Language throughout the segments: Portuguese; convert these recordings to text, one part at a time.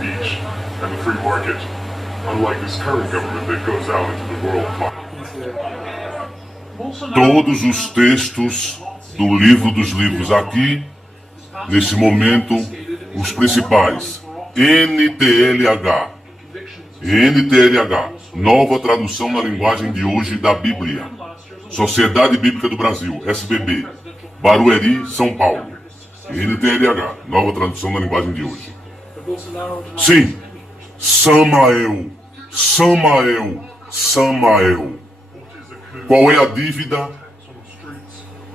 speech and the free market, unlike this current government that goes out into the world. Todos os textos do livro dos livros aqui, nesse momento, os principais. NTLH, nova tradução na linguagem de hoje da Bíblia. Sociedade Bíblica do Brasil, SBB, Barueri, São Paulo. NTLH, nova tradução na linguagem de hoje. Sim, Samael. Qual é a dívida?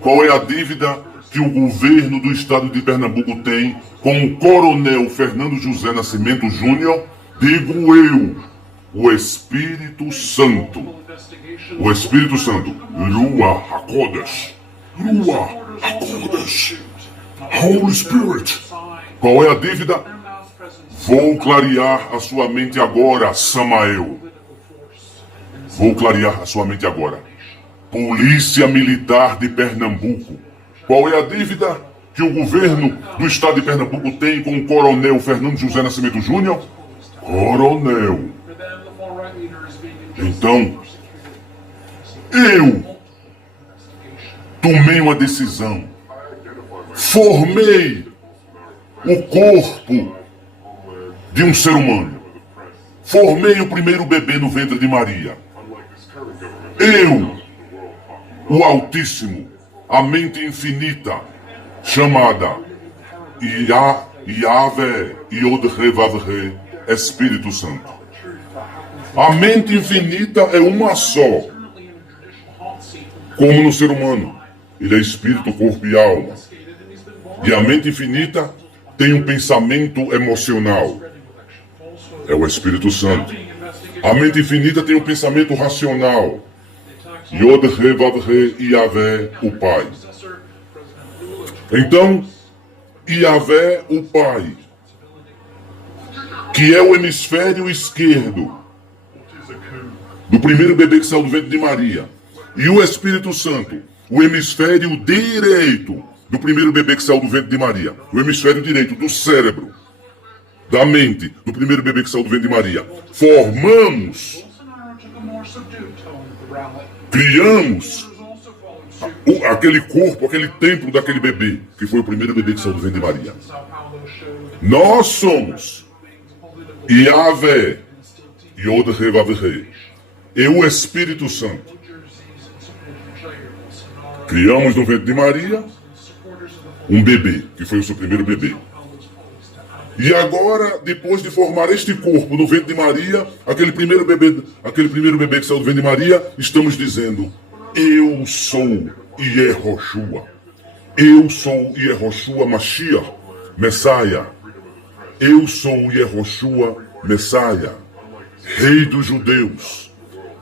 Qual é a dívida que o governo do estado de Pernambuco tem com o coronel Fernando José Nascimento Júnior? Digo eu, o Espírito Santo. O Espírito Santo. Ruach HaKodesh. Holy Spirit. Qual é a dívida? Vou clarear a sua mente agora, Samael. Vou clarear a sua mente agora. Polícia Militar de Pernambuco. Qual é a dívida que o governo do estado de Pernambuco tem com o coronel Fernando José Nascimento Júnior? Coronel. Então, eu tomei uma decisão. Formei o corpo de um ser humano. Formei o primeiro bebê no ventre de Maria. Eu, o Altíssimo, a mente infinita, chamada Yahvé, Yod-Heh-Vav-Heh, Espírito Santo. A mente infinita é uma só, como no ser humano. Ele é espírito, corpo e alma. E a mente infinita tem um pensamento emocional. É o Espírito Santo. A mente infinita tem um pensamento racional. Yod-Heh-Vav-Heh, Yahvé, o Pai. Então, Yahvé, o Pai, que é o hemisfério esquerdo do primeiro bebê que saiu do ventre de Maria, e o Espírito Santo, o hemisfério direito do primeiro bebê que saiu do ventre de Maria, o hemisfério direito do cérebro, da mente do primeiro bebê que saiu do ventre de Maria, criamos aquele corpo, aquele templo daquele bebê, que foi o primeiro bebê que saiu do ventre de Maria. Nós somos Yahvé, Yod-Heh-Vav-Heh, e o Espírito Santo. Criamos no ventre de Maria um bebê, que foi o seu primeiro bebê. E agora, depois de formar este corpo no ventre de Maria, aquele primeiro bebê que saiu do ventre de Maria, estamos dizendo: eu sou Yehoshua. Eu sou Yehoshua Mashiach, Messiah. Eu sou Yehoshua, Messiah, Rei dos judeus,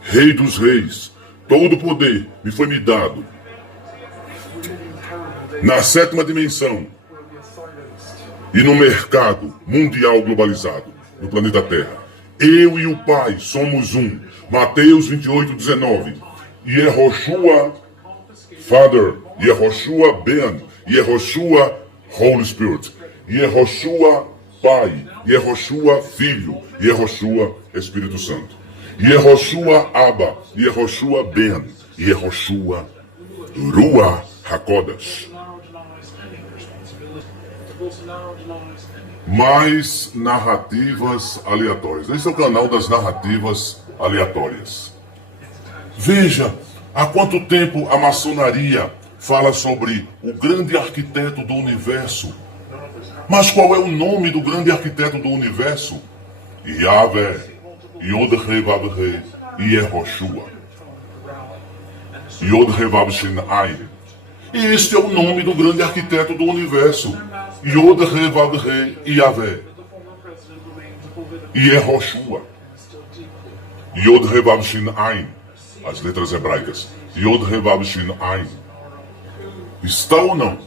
Rei dos reis. Todo poder me dado na sétima dimensão e no mercado mundial globalizado, no planeta Terra. Eu e o Pai somos um. Mateus 28:19. Yehoshua, Father, Yehoshua Ben, Yehoshua Holy Spirit, Yehoshua Pai, Yehoshua Filho, Yehoshua Espírito Santo, Yehoshua Abba, Yehoshua Ben, Yehoshua Ruach HaKodesh. Mais narrativas aleatórias. Esse é o canal das narrativas aleatórias. Veja, há quanto tempo a maçonaria fala sobre o grande arquiteto do universo. Mas qual é o nome do grande arquiteto do universo? Yahvé, Yod-Heh-Vav-Heh, Yehoshua. Yod-Heh-Vav-Shin-Ain. Este é o nome do grande arquiteto do universo. Yod-Heh-Vav-Heh, Yahvé. Yehoshua. Yod-Heh-Vav-Shin-Ain. As letras hebraicas. Yod-Heh-Vav-Shin-Ain. Está ou não?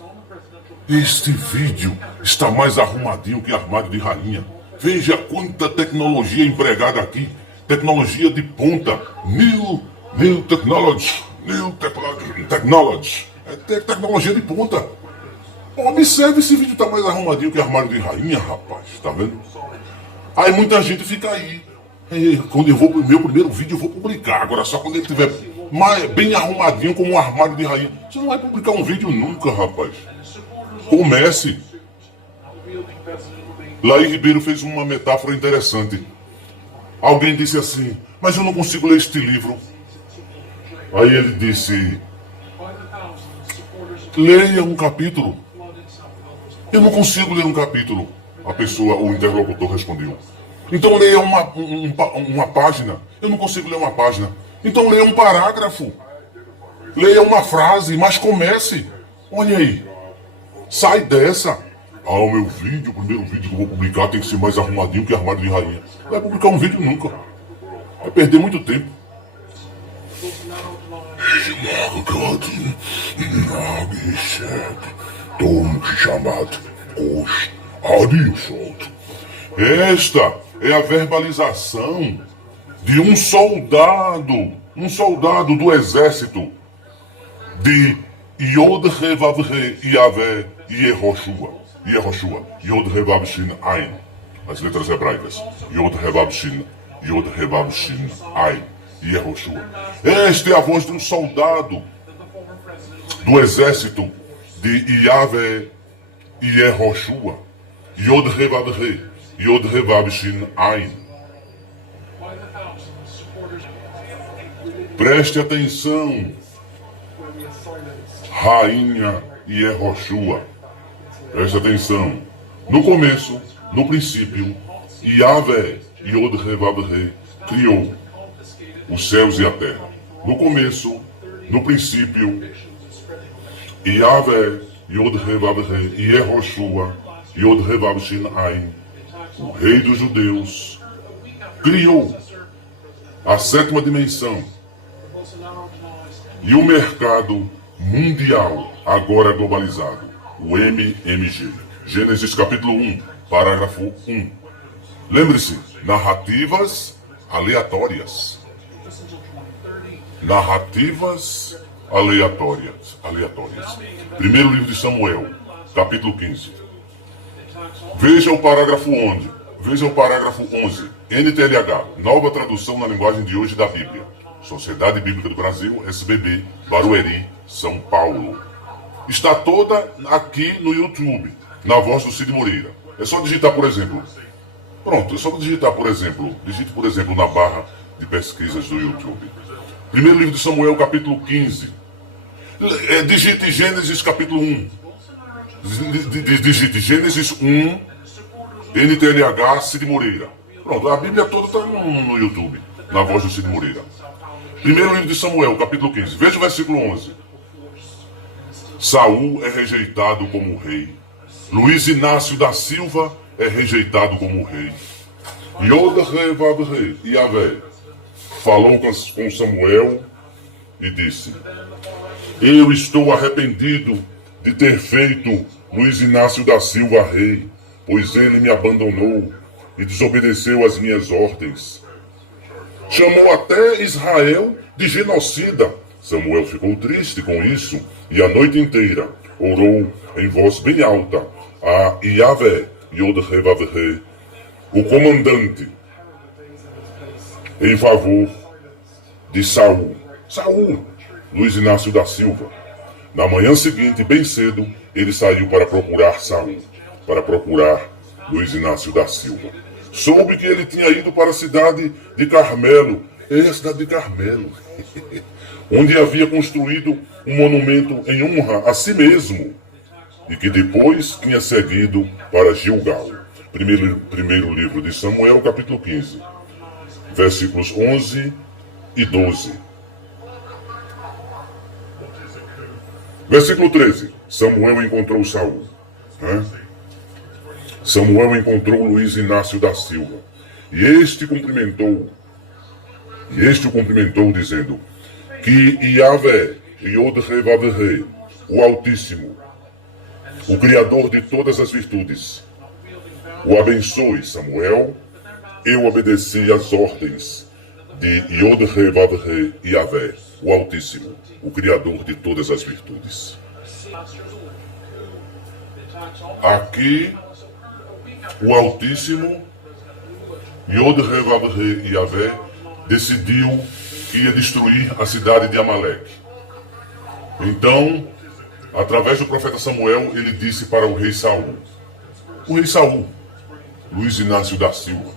Este vídeo está mais arrumadinho que armário de rainha. Veja quanta tecnologia empregada aqui. Tecnologia de ponta. New technology. É tecnologia de ponta. Observe, esse vídeo está mais arrumadinho que armário de rainha, rapaz. Tá vendo? Aí muita gente fica aí. Quando eu vou pro meu primeiro vídeo, eu vou publicar. Agora só quando ele estiver bem arrumadinho como um armário de rainha. Você não vai publicar um vídeo nunca, rapaz. Comece. Laí Ribeiro fez uma metáfora interessante. Alguém disse assim, mas eu não consigo ler este livro. Aí ele disse, leia um capítulo. Eu não consigo ler um capítulo. A pessoa, o interlocutor respondeu. Então leia uma página. Eu não consigo ler uma página. Então leia um parágrafo. Leia uma frase, mas comece. Olha aí. Sai dessa. O meu vídeo, o primeiro vídeo que eu vou publicar tem que ser mais arrumadinho que armário de rainha. Não vai publicar um vídeo nunca. Vai perder muito tempo. Esta é a verbalização de um soldado do exército de Yod Revav He Yahvé Yehoshua. Yod Revav Shin Ain. As letras hebraicas. Yod Revav Shin Ain. Yehoshua. Esta é a voz de um soldado do exército de Yahvé Yehoshua. Yod Revav Shin Ain. Preste atenção, rainha Yehoshua. Preste atenção. No começo, no princípio, Yahvé Yod Revav He criou os céus e a terra. No começo, no princípio, Yahvé Yod Revav He Yehoshua Yod Revav Shin Ain, o rei dos judeus, criou a sétima dimensão e o mercado mundial, agora globalizado, o MMG. Gênesis capítulo 1, parágrafo 1. Lembre-se, narrativas aleatórias. Narrativas aleatórias. Primeiro livro de Samuel, capítulo 15. Veja o parágrafo 11. Veja o parágrafo 11. NTLH, nova tradução na linguagem de hoje da Bíblia. Sociedade Bíblica do Brasil, SBB, Barueri, São Paulo. Está toda aqui no YouTube, na voz do Cid Moreira. É só digitar, por exemplo. Pronto, é só digitar, por exemplo. Digite, por exemplo, na barra de pesquisas do YouTube. Primeiro livro de Samuel, capítulo 15. Digite Gênesis, capítulo 1. Digite Gênesis 1, NTLH, Cid Moreira. Pronto, a Bíblia toda está no YouTube, na voz do Cid Moreira. Primeiro livro de Samuel, capítulo 15. Veja o versículo 11. Saul é rejeitado como rei. Luiz Inácio da Silva é rejeitado como rei. Yod Revav He Yahvé falou com Samuel e disse: eu estou arrependido de ter feito Luiz Inácio da Silva rei, pois ele me abandonou e desobedeceu às minhas ordens. Chamou até Israel de genocida. Samuel ficou triste com isso e a noite inteira orou em voz bem alta a Yahvé Yod Revav He, o comandante, em favor de Saul. Luiz Inácio da Silva. Na manhã seguinte, bem cedo, ele saiu para procurar Saul, para procurar Luiz Inácio da Silva. Soube que ele tinha ido para a cidade de Carmelo, a cidade de Carmelo, onde havia construído um monumento em honra a si mesmo, e que depois tinha seguido para Gilgal. Primeiro livro de Samuel, capítulo 15, versículos 11 e 12. Versículo 13. Samuel encontrou Saul. Samuel encontrou Luiz Inácio da Silva. E este o cumprimentou, dizendo: que Yahvé Yod Revav He, o Altíssimo, o Criador de todas as virtudes, o abençoe. Samuel, eu obedeci às ordens de Yod Revav He Yahvé, o Altíssimo, o Criador de todas as virtudes. Aqui, o Altíssimo Yod-Heh-Vav-Heh, Yahvé, decidiu que ia destruir a cidade de Amaleque. Então, através do profeta Samuel, ele disse para o rei Saul, Luiz Inácio da Silva,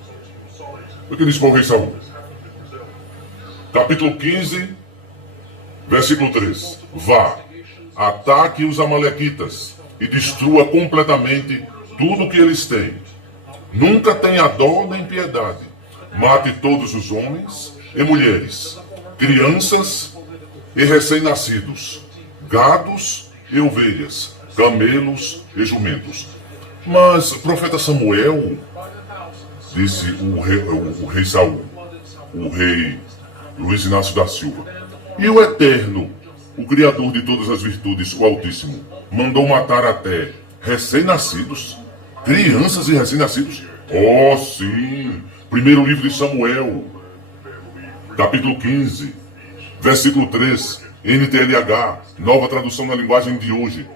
o que ele disse para o rei Saul? Capítulo 15, versículo 3. Vá, ataque os amalequitas e destrua completamente tudo o que eles têm. Nunca tenha dó nem piedade. Mate todos os homens e mulheres, crianças e recém-nascidos, gados e ovelhas, camelos e jumentos. Mas, profeta Samuel, disse o rei Saul, o rei Luiz Inácio da Silva, e o Eterno, o Criador de todas as virtudes, o Altíssimo, mandou matar até recém-nascidos, crianças e recém-nascidos? Oh, sim! Primeiro livro de Samuel, capítulo 15, versículo 3, NTLH, nova tradução na linguagem de hoje,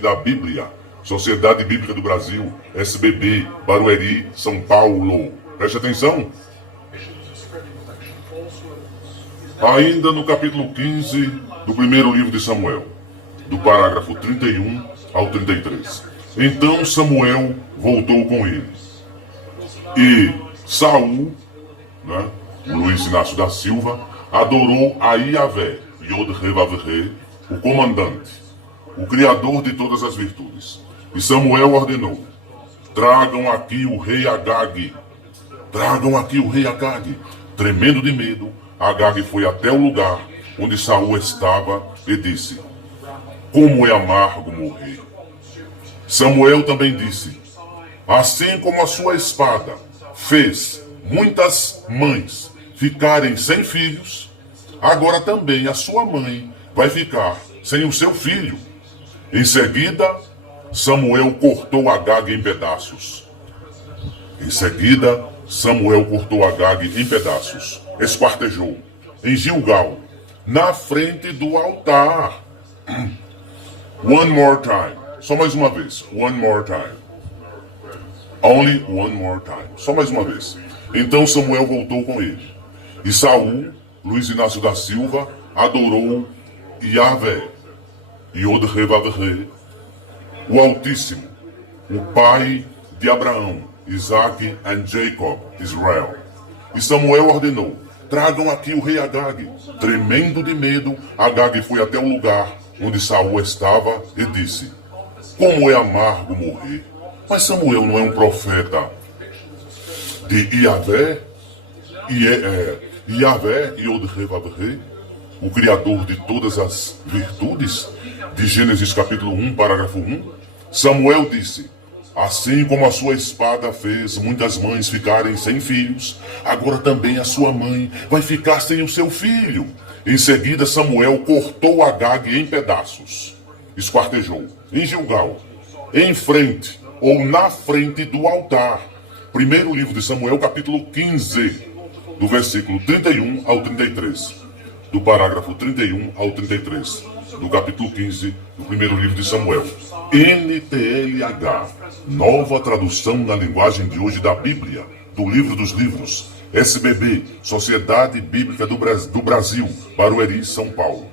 da Bíblia, Sociedade Bíblica do Brasil, SBB, Barueri, São Paulo. Preste atenção. Ainda no capítulo 15 do primeiro livro de Samuel, do parágrafo 31 ao 33. Então Samuel voltou com ele. E Saul, o Luiz Inácio da Silva, adorou a Yahvé, Yod-Heh-Vav-Heh, o comandante, o criador de todas as virtudes. E Samuel ordenou, tragam aqui o rei Agag. Tremendo de medo, Agag foi até o lugar onde Saul estava e disse, como é amargo morrer. Samuel também disse, assim como a sua espada fez muitas mães ficarem sem filhos, agora também a sua mãe vai ficar sem o seu filho. Em seguida, Samuel cortou Agag em pedaços. Esquartejou em Gilgal, na frente do altar. One more time. Só mais uma vez. One more time. Only one more time. Só mais uma vez. Então Samuel voltou com ele. E Saul, Luiz Inácio da Silva, adorou Yahvé, Yod-Heh-Vav-Heh, o Altíssimo, o pai de Abraão, Isaac e Jacob, Israel. E Samuel ordenou, tragam aqui o rei Agag. Tremendo de medo, Agag foi até o lugar onde Saul estava e disse, como é amargo morrer. Mas Samuel não é um profeta de Yahvé? Yahvé, Yod-Heh-Vav-Heh, o Criador de todas as virtudes, de Gênesis capítulo 1, parágrafo 1. Samuel disse, assim como a sua espada fez muitas mães ficarem sem filhos, agora também a sua mãe vai ficar sem o seu filho. Em seguida Samuel cortou Agag em pedaços, esquartejou em Gilgal, em frente ou na frente do altar. Primeiro livro de Samuel, capítulo 15, do versículo 31 ao 33, do parágrafo 31 ao 33, do capítulo 15 do primeiro livro de Samuel. NTLH, nova tradução na linguagem de hoje da Bíblia, do livro dos livros, SBB, Sociedade Bíblica do Brasil, Barueri, São Paulo.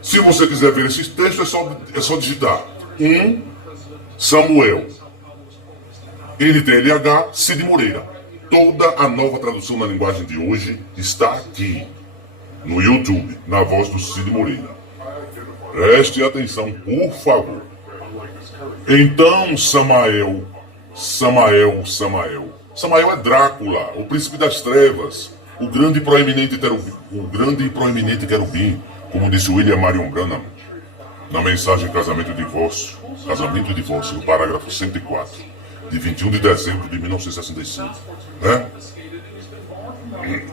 Se você quiser ver esses textos, é só digitar 1 Samuel, NTLH, Cid Moreira. Toda a nova tradução na linguagem de hoje está aqui, no YouTube, na voz do Cid Moreira. Preste atenção, por favor. Então Samael é Drácula, o príncipe das trevas, o grande e proeminente querubim, como disse William Marion Branham, na mensagem Casamento e Divórcio, no parágrafo 104, de 21 de dezembro de 1965.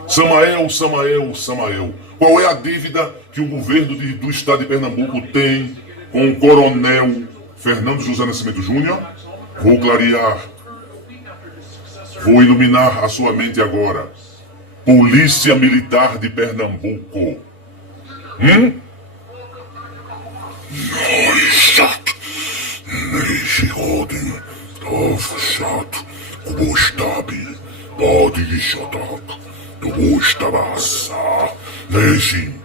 Samael, qual é a dívida que o governo do estado de Pernambuco tem com o coronel Fernando José Nascimento Júnior? Vou clarear, vou iluminar a sua mente agora. Polícia Militar de Pernambuco. Kubustabi, Bodi Shotok, Kubustabasa, Lejim.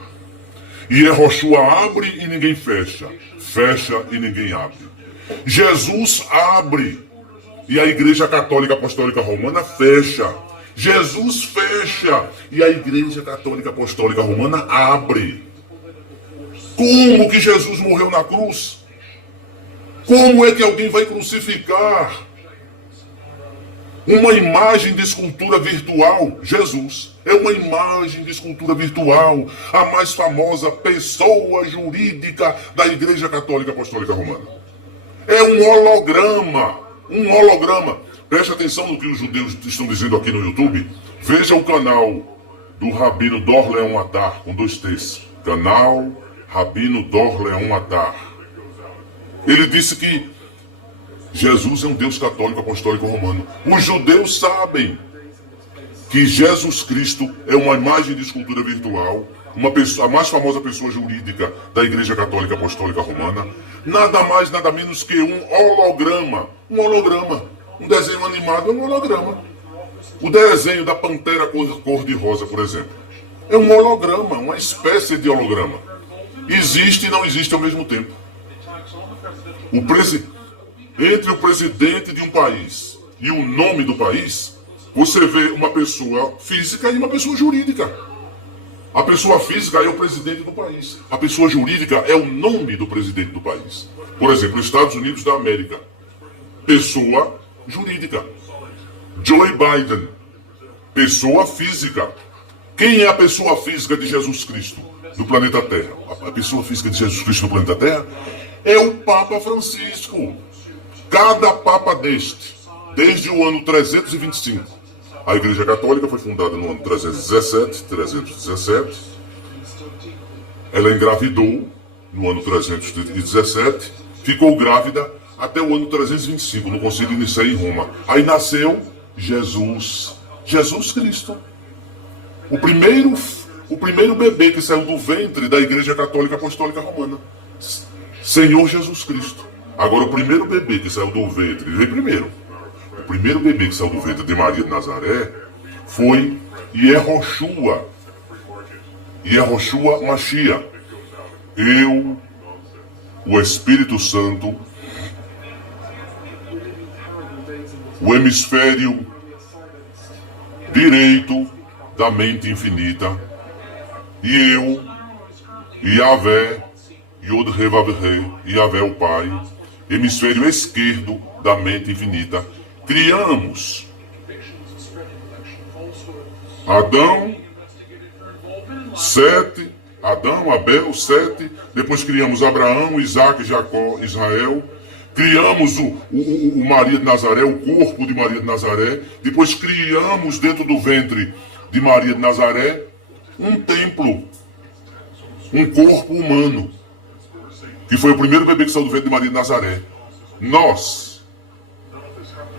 E Yehoshua abre e ninguém fecha, fecha e ninguém abre. Jesus abre e a Igreja Católica Apostólica Romana fecha. Jesus fecha e a Igreja Católica Apostólica Romana abre. Como que Jesus morreu na cruz? Como é que alguém vai crucificar uma imagem de escultura virtual? Jesus é uma imagem de escultura virtual, a mais famosa pessoa jurídica da Igreja Católica Apostólica Romana. É um holograma, um holograma. Preste atenção no que os judeus estão dizendo aqui no YouTube. Veja o canal do Rabino Dor Leon Adar, com 2 T's. Canal Rabino Dor Leon Adar. Ele disse que Jesus é um Deus católico apostólico romano. Os judeus sabem que Jesus Cristo é uma imagem de escultura virtual, a mais famosa pessoa jurídica da Igreja Católica Apostólica Romana. Nada mais, nada menos que um holograma. Um holograma. Um desenho animado é um holograma. O desenho da Pantera cor-de-rosa, por exemplo, é um holograma, uma espécie de holograma. Existe e não existe ao mesmo tempo. Entre o presidente de um país e o nome do país, você vê uma pessoa física e uma pessoa jurídica. A pessoa física é o presidente do país. A pessoa jurídica é o nome do presidente do país. Por exemplo, Estados Unidos da América. Pessoa jurídica. Joe Biden. Pessoa física. Quem é a pessoa física de Jesus Cristo no planeta Terra? A pessoa física de Jesus Cristo no planeta Terra é o Papa Francisco. Cada Papa desde o ano 325. A Igreja Católica foi fundada no ano 317. Ela engravidou no ano 317, ficou grávida até o ano 325, no Concílio de Nicéia em Roma. Aí nasceu Jesus Cristo. O primeiro bebê que saiu do ventre da Igreja Católica Apostólica Romana. Senhor Jesus Cristo. Agora, o primeiro bebê que saiu do ventre, ele veio primeiro. O primeiro bebê que saiu do ventre de Maria de Nazaré foi Yehoshua Mashiach. Eu, o Espírito Santo, o hemisfério direito da mente infinita, e eu, Yahvé, Yod He Vav He, Yahvé o Pai, hemisfério esquerdo da mente infinita, criamos Adão, Abel, Sete, depois criamos Abraão, Isaac, Jacó, Israel, criamos o Maria de Nazaré, o corpo de Maria de Nazaré, depois criamos dentro do ventre de Maria de Nazaré um templo, um corpo humano, que foi o primeiro bebê que saiu do ventre de Maria de Nazaré. Nós,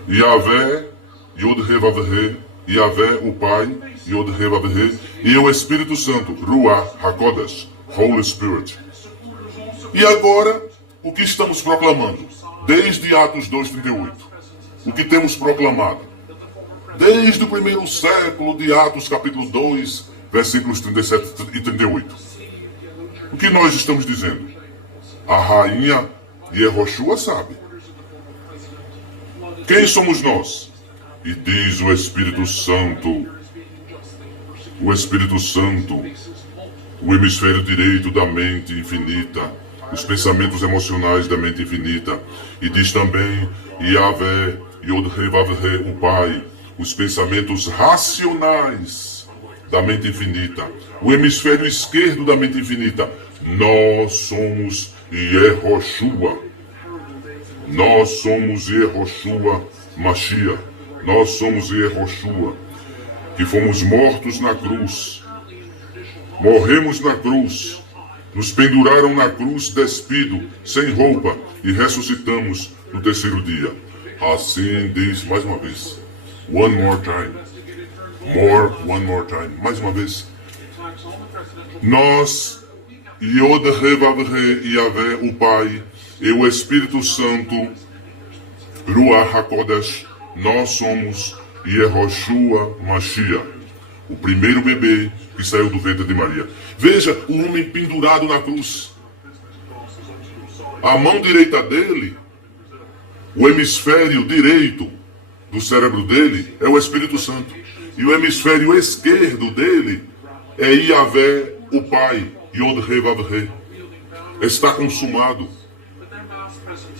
Yahvé, Yod He Vav He, Yahvé, o Pai, Yod He Vav He, e o Espírito Santo, Ruach HaKodesh, Holy Spirit. E agora, o que estamos proclamando? Desde Atos 2:38. O que temos proclamado? Desde o primeiro século de Atos, capítulo 2, versículos 37 e 38. O que nós estamos dizendo? A rainha Yehoshua sabe. Quem somos nós? E diz o Espírito Santo, o hemisfério direito da mente infinita, os pensamentos emocionais da mente infinita. E diz também Yahvé, Yod He Vav He, o Pai, os pensamentos racionais da mente infinita, o hemisfério esquerdo da mente infinita. Nós somos Yehoshua. Nós somos Yehoshua Mashiach. Nós somos Yehoshua, que fomos mortos na cruz. Morremos na cruz. Nos penduraram na cruz despido, sem roupa, e ressuscitamos no terceiro dia. Assim diz mais uma vez. One more time. One more time. Mais uma vez. Nós, Yod He Vav He, Yahvé, o Pai, e o Espírito Santo, Ruach HaKodesh, nós somos Yehoshua Mashiach, o primeiro bebê que saiu do ventre de Maria. Veja o homem pendurado na cruz. A mão direita dele, o hemisfério direito do cérebro dele é o Espírito Santo. E o hemisfério esquerdo dele é Yahvé, o Pai, Yod-He-Vav-He. Está consumado,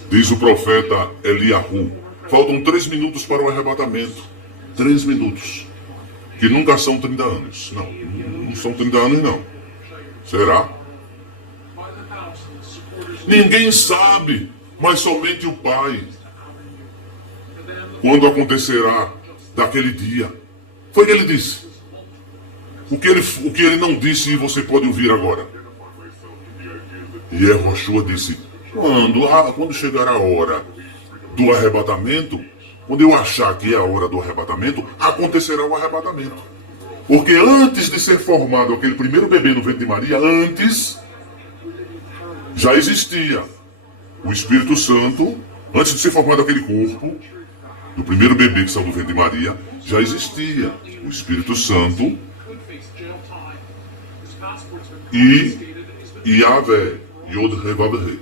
diz o profeta Eliahu. Faltam 3 minutos para o arrebatamento. 3 minutos. Que nunca são 30 anos. Não, não são 30 anos não. Será? Ninguém sabe, mas somente o Pai. Quando acontecerá daquele dia? Foi o que ele disse. O que ele não disse, você pode ouvir agora. E Yehoshua disse: quando chegar a hora do arrebatamento, quando eu achar que é a hora do arrebatamento, acontecerá o arrebatamento. Porque antes de ser formado aquele primeiro bebê no ventre de Maria, antes já existia o Espírito Santo. Antes de ser formado aquele corpo do primeiro bebê que saiu do ventre de Maria, já existia o Espírito Santo e Yahvé, Yod-He-Vav-He.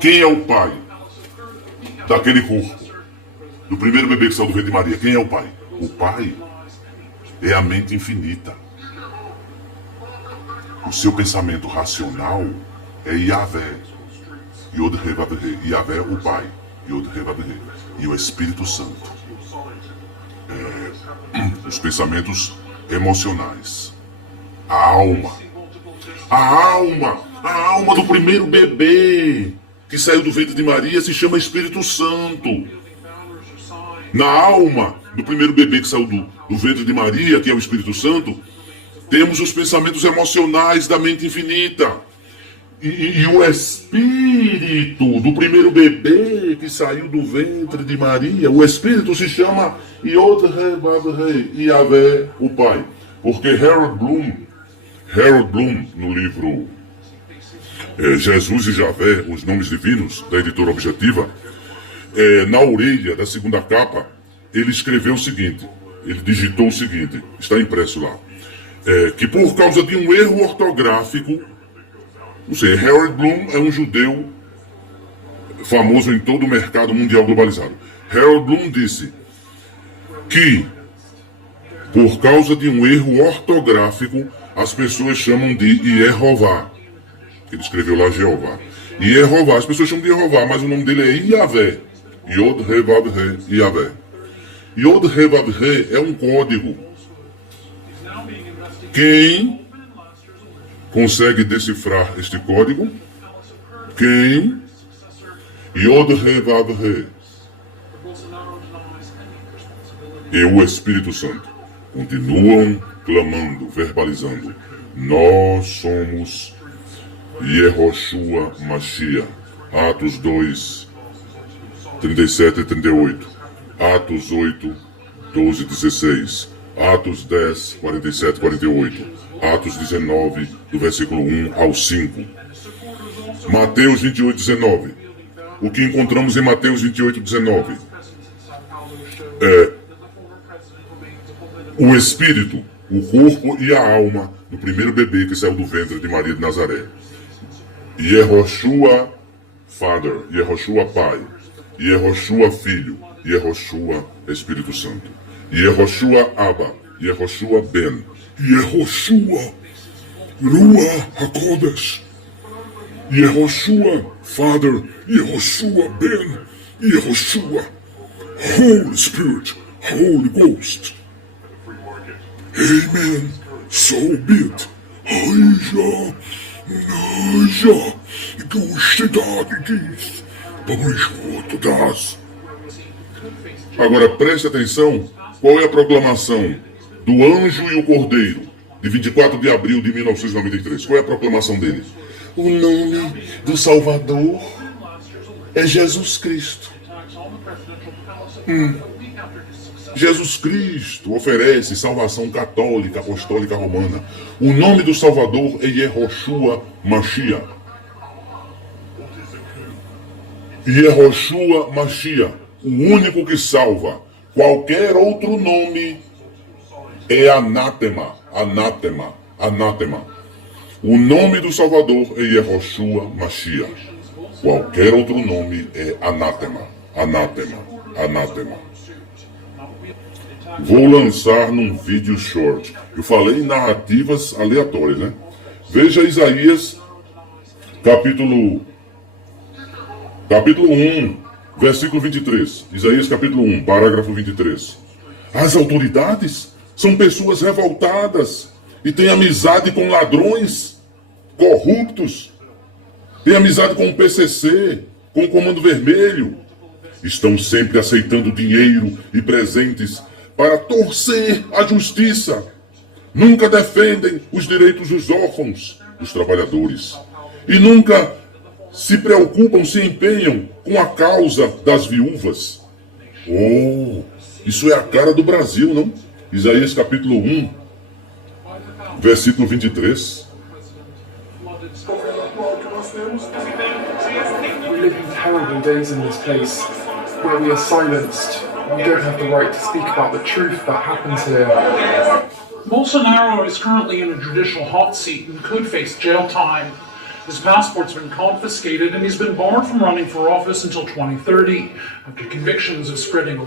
Quem é o pai daquele corpo do primeiro bebê que saiu do ventre de Maria? Quem é o pai? O pai é a mente infinita. O seu pensamento racional é Yahvé, Yod-He-Vav-He. Yahvé, o pai, Yod-He-Vav-He. E o Espírito Santo. Os pensamentos emocionais. A alma. A alma do primeiro bebê que saiu do ventre de Maria se chama Espírito Santo. Na alma do primeiro bebê que saiu do ventre de Maria, que é o Espírito Santo, temos os pensamentos emocionais da mente infinita. E o espírito do primeiro bebê que saiu do ventre de Maria, o espírito se chama Yod-He-Vav-He, Yahvé, o Pai. Porque Harold Bloom, no livro Jesus e Javé, os nomes divinos, da editora Objetiva, na orelha da segunda capa, ele escreveu o seguinte, ele digitou o seguinte, está impresso lá, que por causa de um erro ortográfico, não sei, Harold Bloom é um judeu famoso em todo o mercado mundial globalizado. Harold Bloom disse que, por causa de um erro ortográfico, as pessoas chamam de Yehová. Ele escreveu lá Jeová. Yehová, as pessoas chamam de Yehová, mas o nome dele é Yahvé. Yod-He-Vav-He, Yahvé. Yod-He-Vav-He é um código. Quem consegue decifrar este código? Quem? Yod-He-Vav-He. E o Espírito Santo continuam clamando, verbalizando: nós somos Yehoshua Mashiach. Atos 2, 37 e 38. Atos 8, 12 e 16. Atos 10, 47 e 48. Atos 19, do versículo 1 ao 5. Mateus 28, 19. O que encontramos em Mateus 28, 19? O espírito, o corpo e a alma do primeiro bebê que saiu do ventre de Maria de Nazaré. Yehoshua Father, Yehoshua Pai, Yehoshua Filho, Yehoshua Espírito Santo. Yehoshua Abba, Yehoshua Ben, Yehoshua Ruach HaKodesh, Yehoshua Father, Yehoshua Ben, Yehoshua Holy Spirit, Holy Ghost. Amen. So be it. Haja, Naja, Gostidade diz, Babuishmoto das. Agora preste atenção, qual é a proclamação do anjo e o cordeiro, de 24 de abril de 1993. Qual é a proclamação dele? O nome do Salvador é Jesus Cristo. Jesus Cristo oferece salvação católica, apostólica, romana. O nome do Salvador é Yehoshua Mashiach. Yehoshua Mashiach, o único que salva. Qualquer outro nome é anátema, anátema, anátema. O nome do Salvador é Yehoshua Mashiach. Qualquer outro nome é anátema, anátema, anátema. Vou lançar num vídeo short. Eu falei em narrativas aleatórias, né? Veja Isaías, capítulo 1, versículo 23. Isaías capítulo 1, parágrafo 23. As autoridades são pessoas revoltadas e têm amizade com ladrões, corruptos. Têm amizade com o PCC, com o Comando Vermelho. Estão sempre aceitando dinheiro e presentes para torcer a justiça. Nunca defendem os direitos dos órfãos, dos trabalhadores. E nunca se preocupam, se empenham com a causa das viúvas. Oh, isso é a cara do Brasil, não? Isaías capítulo 1, versículo 23. We live in terrible days in this place, where we are silenced. We don't have the right to speak about the truth that happens here. Bolsonaro is currently in a judicial hot seat and could face jail time. His passport's been confiscated and he's been barred from running for office until 2030 after convictions of spreading